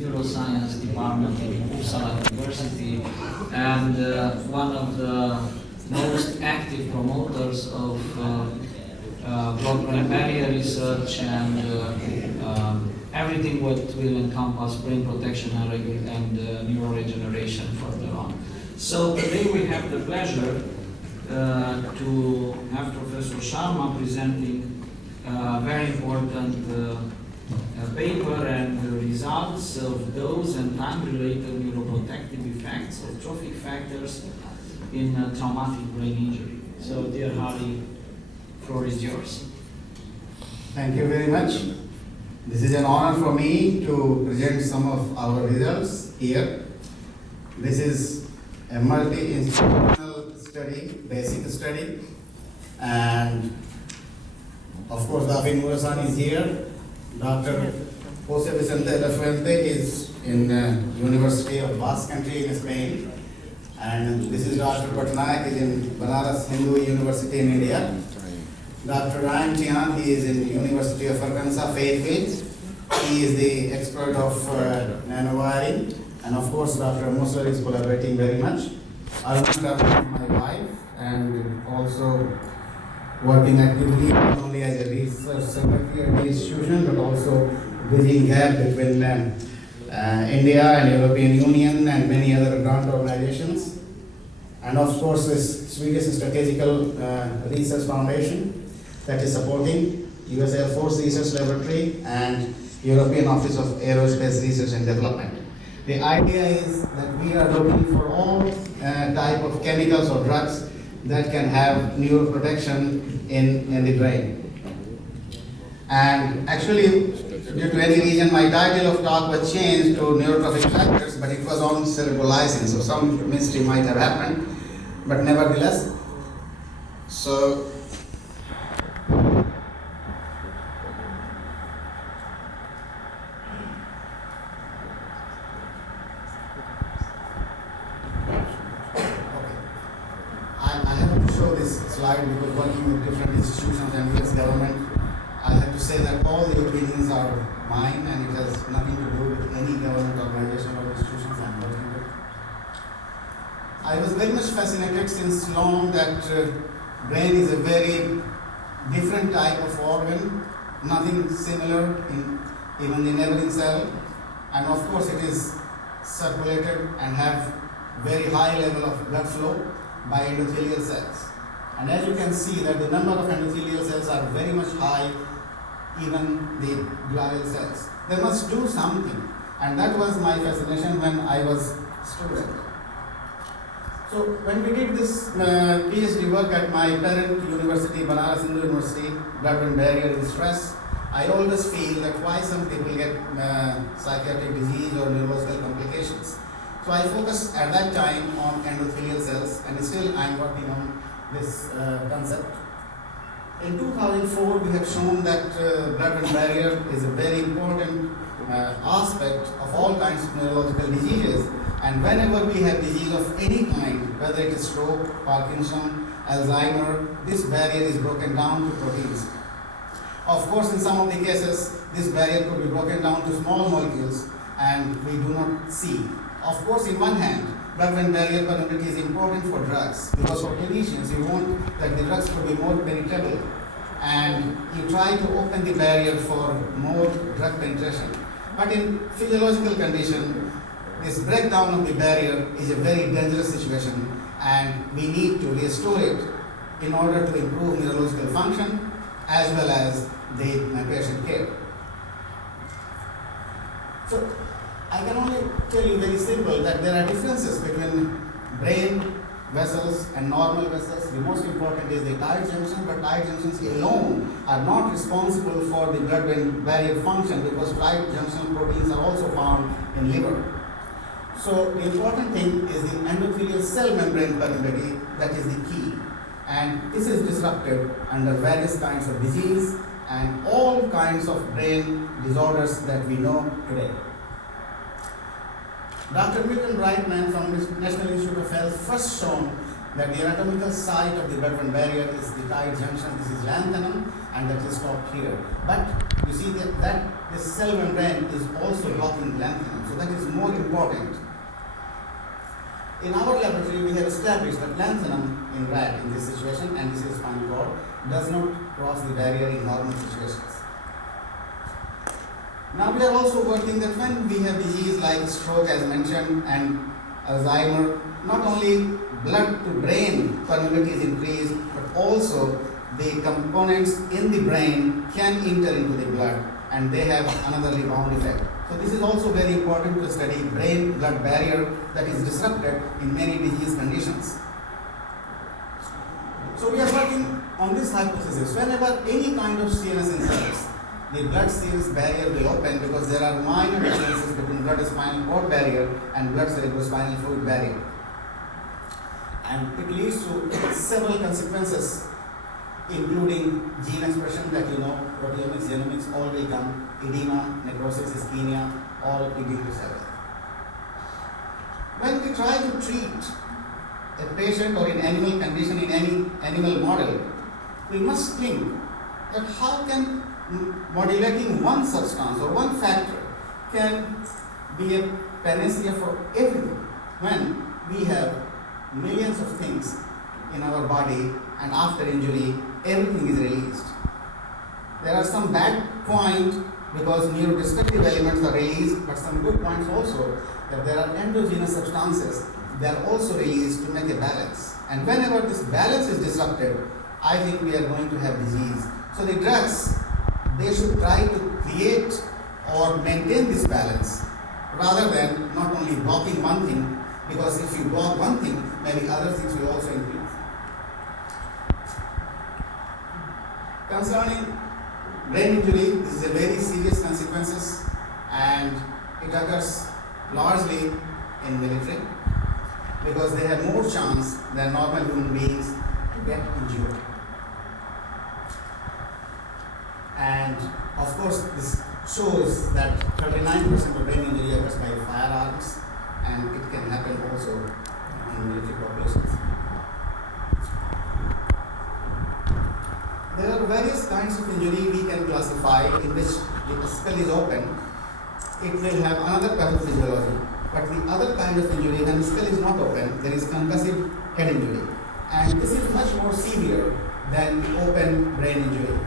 Neuroscience Department at Uppsala University, and one of the most active promoters of blood-brain barrier research and everything what will encompass brain protection and neuroregeneration further on. So today we have the pleasure to have Professor Sharma presenting a very important paper and the results of those and time-related neuroprotective effects of trophic factors in traumatic brain injury. So, dear Harry, floor is yours. Thank you very much. This is an honor for me to present some of our results here. This is a multi-institutional study, basic study, and of course, David Murasan is here. Dr. Jose Vicente La Fuente is in University of Basque Country in Spain. And this is Dr. Patnaik, is in Banaras Hindu University in India. Dr. Ryan Tian, he is in University of Arkansas, Fayetteville. He is the expert of nanowiring. And of course, Dr. Musser is collaborating very much. Aruna, my wife, and also working actively not only as a research secretary at the institution, but also bridging gap between India and European Union and many other grant organizations. And of course, this Swedish Strategical Research Foundation that is supporting US Air Force Research Laboratory and European Office of Aerospace Research and Development. The idea is that we are looking for all type of chemicals or drugs that can have neuroprotection in the brain. And actually, due to any reason, my title of talk was changed to neurotrophic factors, but it was on cerebrolysin, so some mystery might have happened, but nevertheless. So, I have to show this slide because working with different institutions and US government, I have to say that all the opinions are mine and it has nothing to do with any government organization or institutions I'm working with. I was very much fascinated since long that brain is a very different type of organ, nothing similar in even the neighboring cell, and of course it is circulated and have very high level of blood flow by endothelial cells. And as you can see that the number of endothelial cells are very much high, even the glial cells. They must do something, and that was my fascination when I was student. So when we did this PhD work at my parent university, Banaras Hindu University, blood-brain barrier and stress, I always feel that why some people get psychiatric disease or neurological complications. So I focused at that time on endothelial cells, and still I am working on this concept. In 2004, we have shown that blood-brain barrier is a very important aspect of all kinds of neurological diseases. And whenever we have disease of any kind, whether it is stroke, Parkinson, Alzheimer, this barrier is broken down to proteins. Of course, in some of the cases, this barrier could be broken down to small molecules, and we do not see. Of course, in one hand, blood-brain barrier permeability is important for drugs, because for clinicians, you want that the drugs could be more penetrable, and you try to open the barrier for more drug penetration. But in physiological condition, this breakdown of the barrier is a very dangerous situation, and we need to restore it in order to improve neurological function as well as the patient care. So, I can only tell you very simple that there are differences between brain vessels and normal vessels. The most important is the tight junction, but tight junctions alone are not responsible for the blood-brain barrier function, because tight junction proteins are also found in liver. So the important thing is the endothelial cell membrane permeability, that is the key. And this is disrupted under various kinds of disease and all kinds of brain disorders that we know today. Dr. Milton Brightman from the National Institute of Health first shown that the anatomical site of the blood-brain barrier is the tight junction. This is lanthanum, and that is stopped here. But you see that this cell membrane is also blocking lanthanum. So that is more important. In our laboratory, we have established that lanthanum in rat in this situation, and this is spinal cord, does not cross the barrier in normal situations. Now we are also working that when we have disease like stroke as mentioned and Alzheimer, not only blood to brain permeability is increased, but also the components in the brain can enter into the blood and they have another rebound effect. So this is also very important to study brain-blood barrier that is disrupted in many disease conditions. So we are working on this hypothesis. Whenever any kind of CNS inserts, the blood-CNS barrier will open because there are minor differences between blood-spinal cord barrier and blood-cerebrospinal fluid barrier. And it leads to several consequences, including gene expression that you know, proteomics, genomics, all will come, edema, necrosis, ischemia, all begin to settle. When we try to treat a patient or in animal condition in any animal model, we must think that how can modulating one substance or one factor can be a panacea for everything when we have millions of things in our body and after injury everything is released. There are some bad points because neurodestructive elements are released, but some good points also that there are endogenous substances that are also released to make a balance. And whenever this balance is disrupted, I think we are going to have disease. So the drugs, they should try to create or maintain this balance rather than not only blocking one thing, because if you block one thing, maybe other things will also increase. Concerning brain injury, this is a very serious consequences and it occurs largely in military because they have more chance than normal human beings to get injured. And of course, this shows that 39% of brain injury occurs by firearms and it can happen also in military populations. There are various kinds of injury we can classify in which if the skull is open, it will have another pathophysiology. But the other kind of injury, when the skull is not open, there is concussive head injury. And this is much more severe than open brain injury.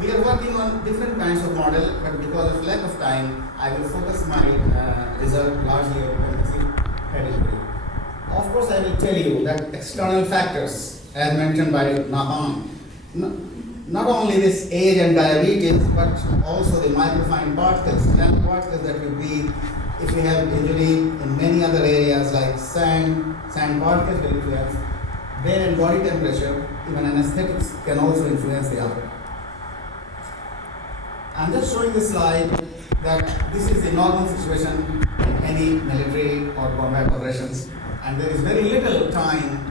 We are working on different kinds of model, but because of lack of time, I will focus my result largely on concussive head injury. Of course, I will tell you that external factors, as mentioned by Naham, not only this age and diabetes, but also the microfine particles, nanoparticles that you breathe. If you have injury in many other areas like sand particles will influence, brain and body temperature, even anesthetics can also influence the outcome. I'm just showing this slide that this is the normal situation in any military or combat operations, and there is very little time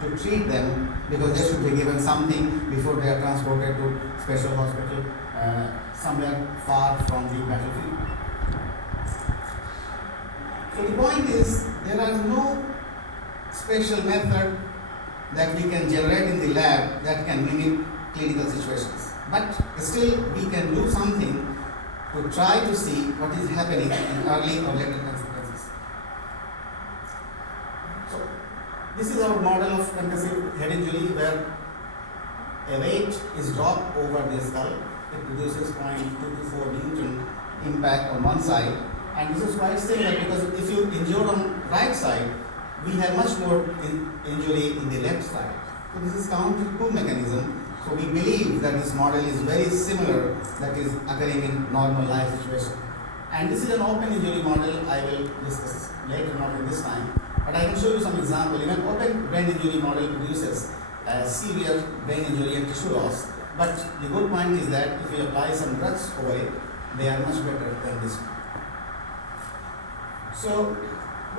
to treat them because they should be given something before they are transported to special hospital somewhere far from the battlefield. So the point is, there are no special method that we can generate in the lab that can mimic clinical situations. But still, we can do something to try to see what is happening in early or later consequences. So, this is our model of concussive head injury where a weight is dropped over the skull. It produces 0.224 Newton impact on one side. And this is quite similar because if you injure on right side, we have much more injury in the left side. So this is counter-coup mechanism. So we believe that this model is very similar that is occurring in normal life situation. And this is an open injury model I will discuss later, not in this time. But I can show you some example. Even open brain injury model produces severe brain injury and tissue loss. But the good point is that if you apply some drugs over it, they are much better than this one. So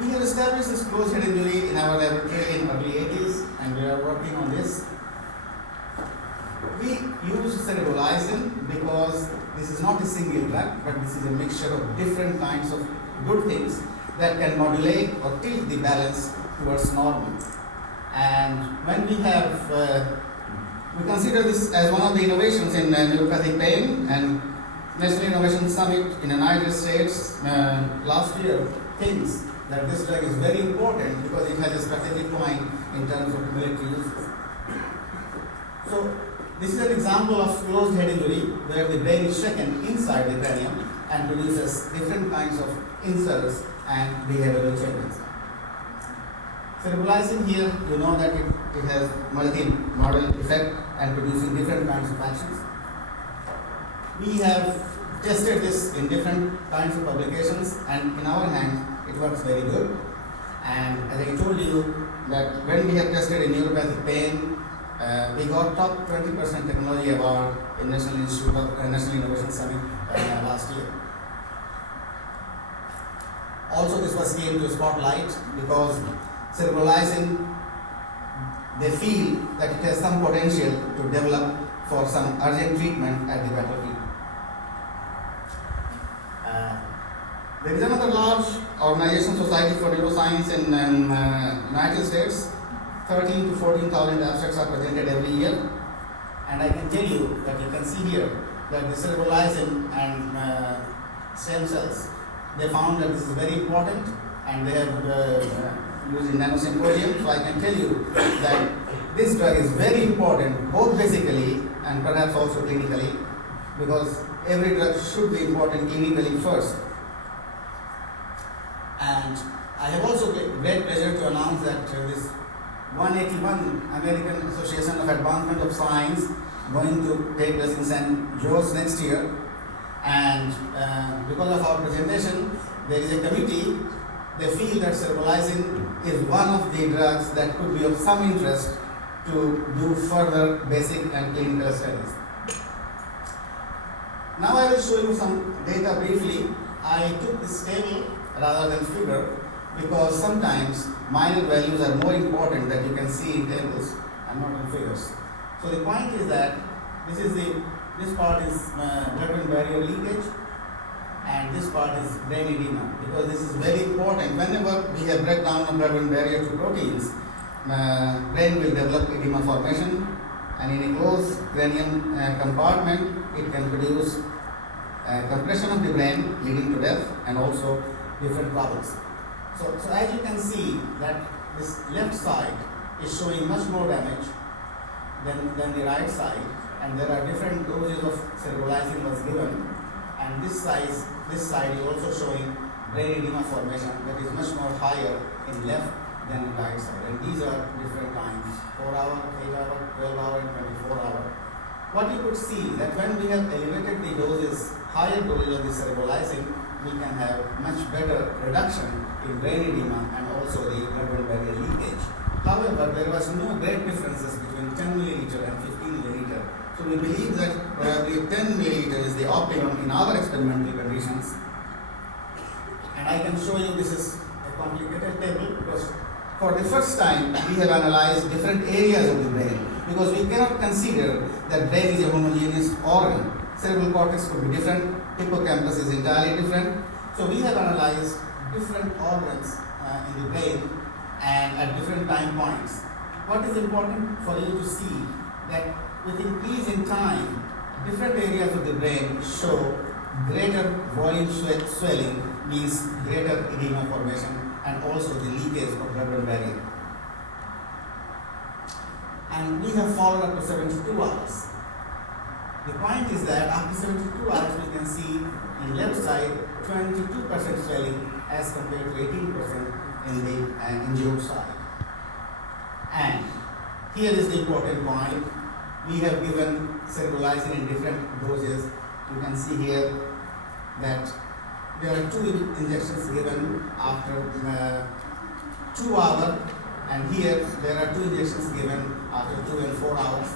we have established this closed head injury in our laboratory in early 80s, and we are working on this. We use Cerebrolysin because this is not a single drug, but this is a mixture of different kinds of good things that can modulate or tilt the balance towards normal. And when we have, we consider this as one of the innovations in neuropathic pain, and National Innovation Summit in the United States last year thinks that this drug is very important because it has a strategic point in terms of military use. So this is an example of closed head injury where the brain is shaken inside the cranium and produces different kinds of insults and behavioral changes. Cerebrolysin here, you know that it has multi-modal effect and producing different kinds of actions. We have tested this in different kinds of publications, and in our hands it works very good. And as I told you that when we have tested in neuropathic pain, we got top 20% technology award in National Innovation Summit last year. Also, this was came to spotlight because Cerebrolysin, they feel that it has some potential to develop for some urgent treatment at the battlefield. There is another large organization, Society for Neuroscience in United States. 13 to 14,000 abstracts are presented every year, and I can tell you that you can see here that the cerebrolysin and stem cells, they found that this is very important, and they have used in nano symposium. So I can tell you that this drug is very important, both basically and perhaps also clinically, because every drug should be important clinically first. And I have also great pleasure to announce that this 181 American Association of Advancement of Science going to take place in St. George next year. And because of our presentation, there is a committee. They feel that cerebrolysin is one of the drugs that could be of some interest to do further basic and clinical studies. Now I will show you some data briefly. I took this table rather than figure because sometimes minor values are more important that you can see in tables and not in figures. So the point is that this part is blood-brain barrier leakage, and this part is brain edema, because this is very important. Whenever we have breakdown of blood-brain barrier to proteins, brain will develop edema formation, and in a closed cranium compartment, it can produce compression of the brain leading to death and also different problems. So as you can see that this left side is showing much more damage than the right side, and there are different doses of cerebrolysin was given, and this side is also showing brain edema formation that is much more higher in left than in right side, and these are different times: 4 hour, 8 hour, 12 hour, and 24 hour. What you could see that when we have elevated the doses, higher doses of the cerebrolysin, we can have much better reduction in brain edema and also the blood-brain barrier leakage. However, there was no great differences between 10 milliliter and 15 milliliter. So we believe that probably 10 milliliter is the optimum in our experimental conditions. And I can show you this is a complicated table because for the first time we have analyzed different areas of the brain, because we cannot consider that brain is a homogeneous organ. Cerebral cortex could be different, hippocampus is entirely different. So we have analyzed different organs in the brain and at different time points. What is important for you to see that with increase in time, different areas of the brain show greater volume swelling, means greater edema formation, and also the leakage of blood-brain barrier. And we have followed up to 72 hours. The point is that after 72 hours, we can see in left side 22% swelling as compared to 18% in the injured side. And here is the important point. We have given cerebrolysin in different doses. You can see here that there are 2 injections given after 2 hours, and here there are 2 injections given after 2 and 4 hours.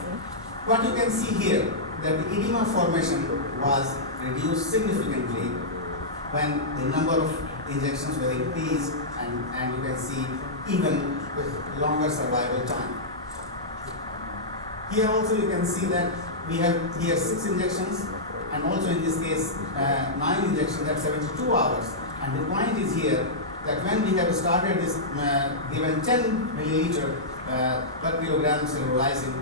What you can see here, that the edema formation was reduced significantly when the number of injections were increased, and you can see even with longer survival time. Here also you can see that we have here 6 injections, and also in this case 9 injections at 72 hours. And the point is here that when we have started this given 10 milliliter per kilogram cerebrolysin,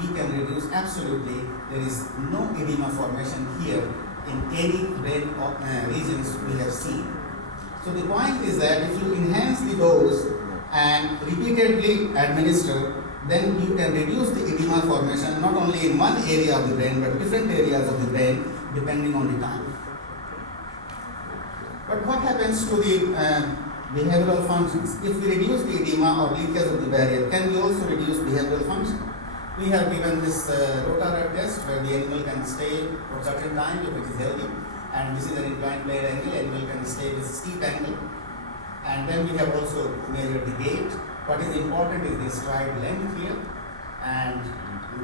we can reduce absolutely. There is no edema formation here in any brain regions we have seen. So the point is that if you enhance the dose and repeatedly administer, then you can reduce the edema formation not only in one area of the brain but different areas of the brain depending on the time. But what happens to the behavioral functions? If we reduce the edema or leakage of the barrier, can we also reduce behavioral function? We have given this rotator test where the animal can stay for a certain time if it is healthy, and this is an inclined plane angle. Animal can stay with steep angle, and then we have also measured the gait. What is important is the stride length here, and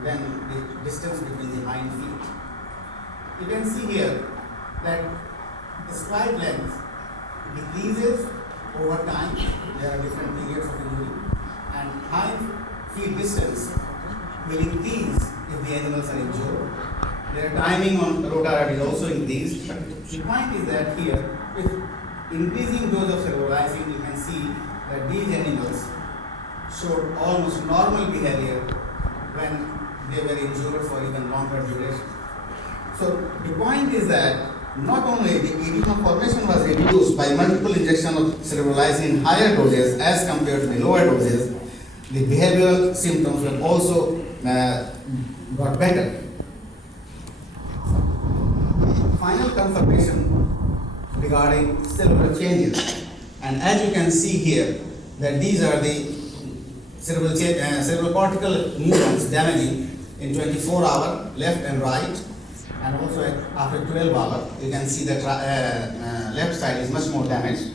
then the distance between the hind feet. You can see here that the stride length decreases over time. There are different periods of injury, and hind feet distance will increase if the animals are injured. Their timing on rotator is also increased. But the point is that here, with increasing dose of cerebrolysin, you can see that these animals showed almost normal behavior when they were injured for even longer duration. So the point is that not only the edema formation was reduced by multiple injection of cerebrolysin in higher doses as compared to the lower doses, the behavioral symptoms were also got better. Final confirmation regarding cerebral changes, and as you can see here that these are the cerebral cortical neurons damaging in 24 hours left and right, and also after 12 hours you can see that left side is much more damaged.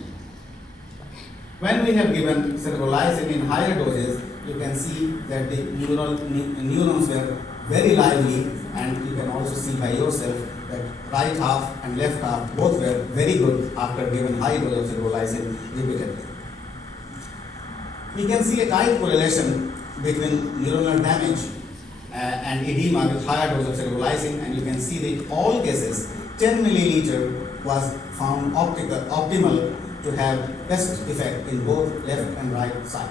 When we have given cerebrolysin in higher doses, you can see that the neurons were very lively, and you can also see by yourself that right half and left half both were very good after given high dose of cerebrolysin repeatedly. We can see a tight correlation between neuronal damage and edema with higher dose of cerebrolysin, and you can see that in all cases 10 milliliter was found optimal to have best effect in both left and right side.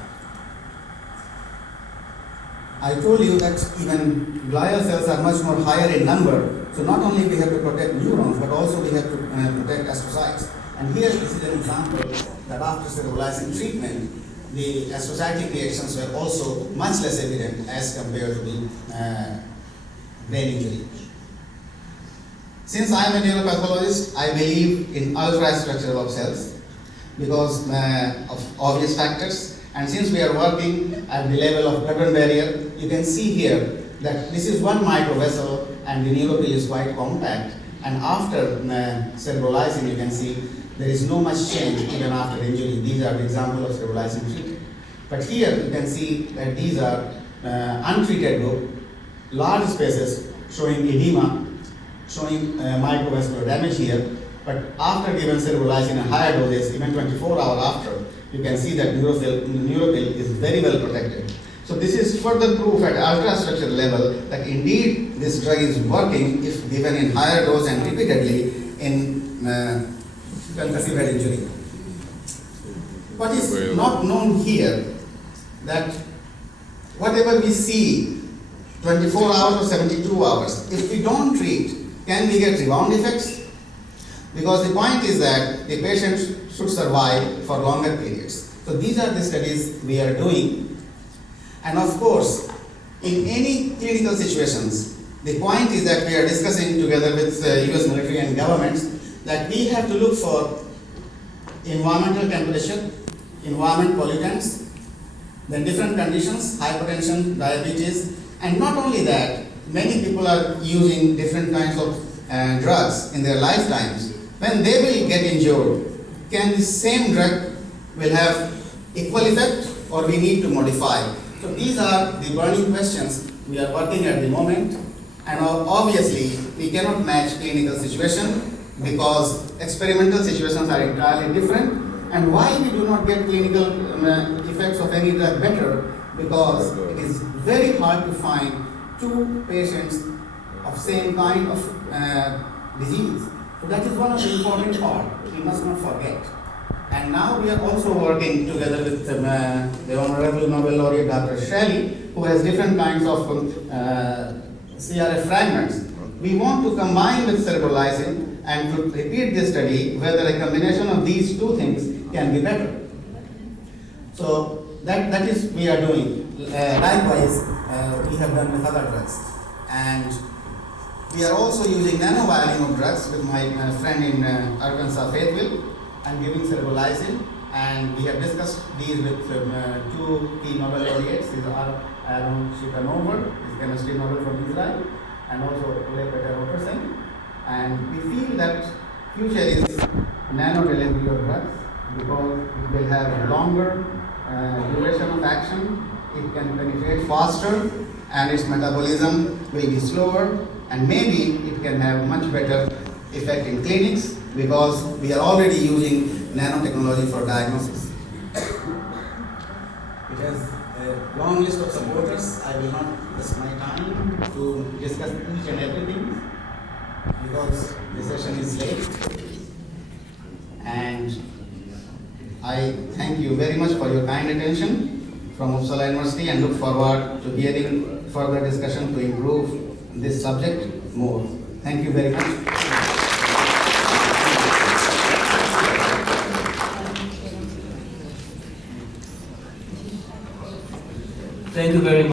I told you that even glial cells are much more higher in number, so not only we have to protect neurons, but also we have to protect astrocytes. And here this is an example that after cerebrolysin treatment, the astrocytic reactions were also much less evident as compared to the brain injury. Since I am a neuropathologist, I believe in ultrastructure of cells because of obvious factors. And since we are working at the level of blood-brain barrier, you can see here that this is one microvessel and the neuropil is quite compact. And after cerebrolysin, you can see there is no much change even after injury. These are the example of cerebrolysin treatment. But here you can see that these are untreated group, large spaces showing edema, showing microvascular damage here. But after given cerebrolysin in higher doses, even 24 hours after, you can see that neuropil is very well protected. So this is further proof at ultrastructure level that indeed this drug is working if given in higher dose and repeatedly in concussive head injury. What is not known here that whatever we see 24 hours or 72 hours, if we don't treat, can we get rebound effects? Because the point is that the patient should survive for longer periods. So these are the studies we are doing. And of course, in any clinical situations, the point is that we are discussing together with US military and governments that we have to look for environmental temperature, environment pollutants, then different conditions, hypertension, diabetes, and not only that, many people are using different kinds of drugs in their lifetimes. When they will get injured, can the same drug will have equal effect or we need to modify? So these are the burning questions we are working at the moment, and obviously we cannot match clinical situation because experimental situations are entirely different. And why we do not get clinical effects of any drug better? Because it is very hard to find two patients of same kind of disease. So that is one of the important part we must not forget. And now we are also working together with the Honorable Nobel Laureate Dr. Shelley, who has different kinds of CRF fragments. We want to combine with cerebrolysin and to repeat this study whether a combination of these two things can be better. So that is we are doing. Likewise, we have done with other drugs. And we are also using nanovialing of drugs with my friend in Arkansas, Fayetteville. I'm giving Cerebrolysin, and we have discussed these with two key Nobel laureates. These are Aaron Shikanover, his chemistry Nobel from Israel, and also Ole Peter Robertson. And we feel that future is nano delivery of drugs because it will have longer duration of action, it can penetrate faster, and its metabolism will be slower, and maybe it can have much better effect in clinics because we are already using nanotechnology for diagnosis. It has a long list of supporters. I will not waste my time to discuss each and everything because the session is late. And I thank you very much for your kind attention from Uppsala University and look forward to hearing further discussion to improve this subject more. Thank you very much. Thank you very much.